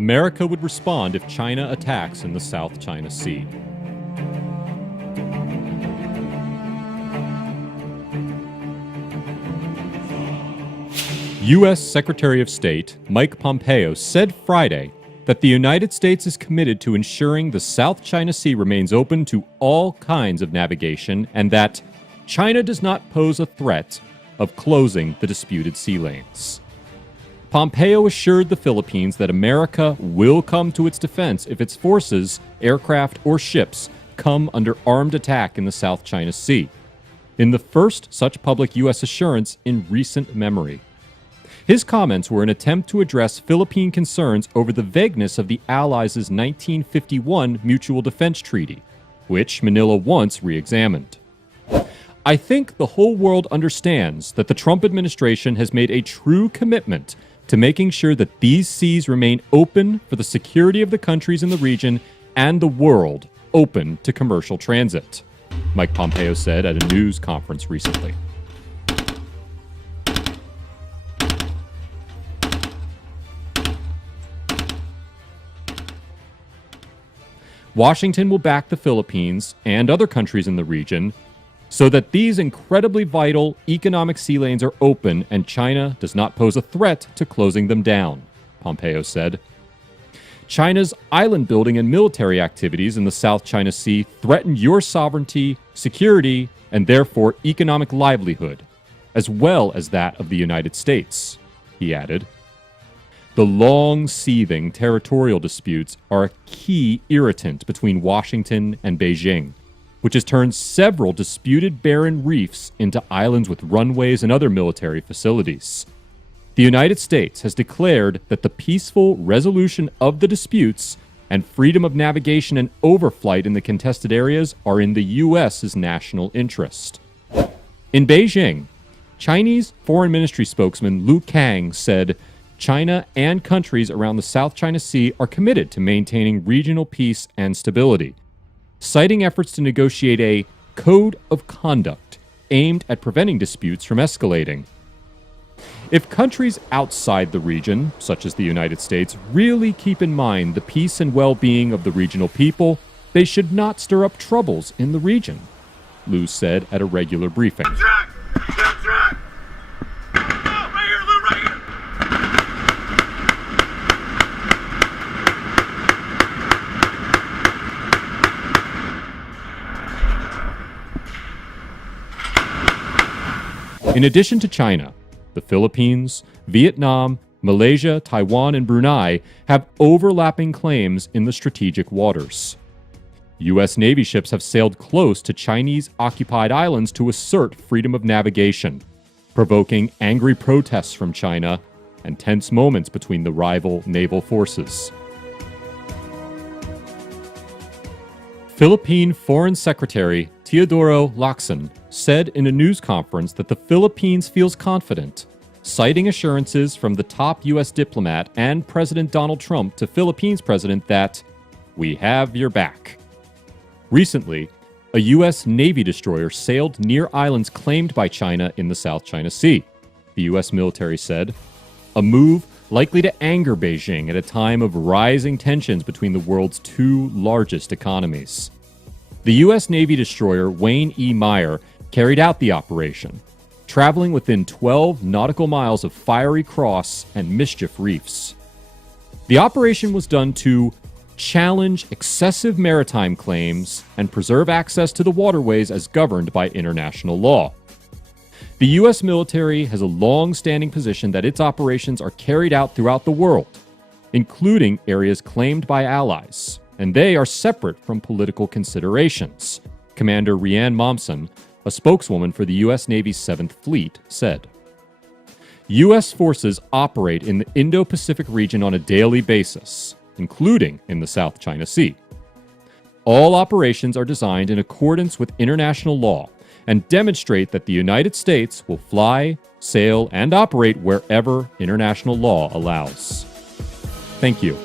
America would respond if China attacks in the South China Sea. U.S. Secretary of State Mike Pompeo said Friday that the United States is committed to ensuring the South China Sea remains open to all kinds of navigation and that China does not pose a threat of closing the disputed sea lanes. Pompeo assured the Philippines that America will come to its defense if its forces, aircraft, or ships come under armed attack in the South China Sea, in the first such public U.S. assurance in recent memory. His comments were an attempt to address Philippine concerns over the vagueness of the Allies' 1951 Mutual Defense Treaty, which Manila once re-examined. I think the whole world understands that the Trump administration has made a true commitment to making sure that these seas remain open for the security of the countries in the region and the world open to commercial transit, Mike Pompeo said at a news conference recently. Washington will back the Philippines and other countries in the region so that these incredibly vital economic sea lanes are open and China does not pose a threat to closing them down, Pompeo said. China's island building and military activities in the South China Sea threaten your sovereignty, security, and therefore economic livelihood, as well as that of the United States, he added. The long-seething territorial disputes are a key irritant between Washington and Beijing, which has turned several disputed barren reefs into islands with runways and other military facilities. The United States has declared that the peaceful resolution of the disputes and freedom of navigation and overflight in the contested areas are in the U.S.'s national interest. In Beijing, Chinese Foreign Ministry spokesman Lu Kang said China and countries around the South China Sea are committed to maintaining regional peace and stability, citing efforts to negotiate a code of conduct aimed at preventing disputes from escalating. If countries outside the region, such as the United States, really keep in mind the peace and well-being of the regional people, they should not stir up troubles in the region, Lu said at a regular briefing. In addition to China, the Philippines, Vietnam, Malaysia, Taiwan, and Brunei have overlapping claims in the strategic waters. U.S. Navy ships have sailed close to Chinese-occupied islands to assert freedom of navigation, provoking angry protests from China and tense moments between the rival naval forces. Philippine Foreign Secretary Teodoro Lacson said in a news conference that the Philippines feels confident, citing assurances from the top U.S. diplomat and President Donald Trump to Philippines President that, "We have your back." Recently, a U.S. Navy destroyer sailed near islands claimed by China in the South China Sea, the U.S. military said, a move likely to anger Beijing at a time of rising tensions between the world's two largest economies. The U.S. Navy destroyer Wayne E. Meyer carried out the operation, traveling within 12 nautical miles of Fiery Cross and Mischief Reefs. The operation was done to challenge excessive maritime claims and preserve access to the waterways as governed by international law. The U.S. military has a long-standing position that its operations are carried out throughout the world, including areas claimed by allies, and they are separate from political considerations, Commander Rhiannon Momsen, a spokeswoman for the U.S. Navy's 7th Fleet, said. U.S. forces operate in the Indo-Pacific region on a daily basis, including in the South China Sea. All operations are designed in accordance with international law and demonstrate that the United States will fly, sail, and operate wherever international law allows. Thank you.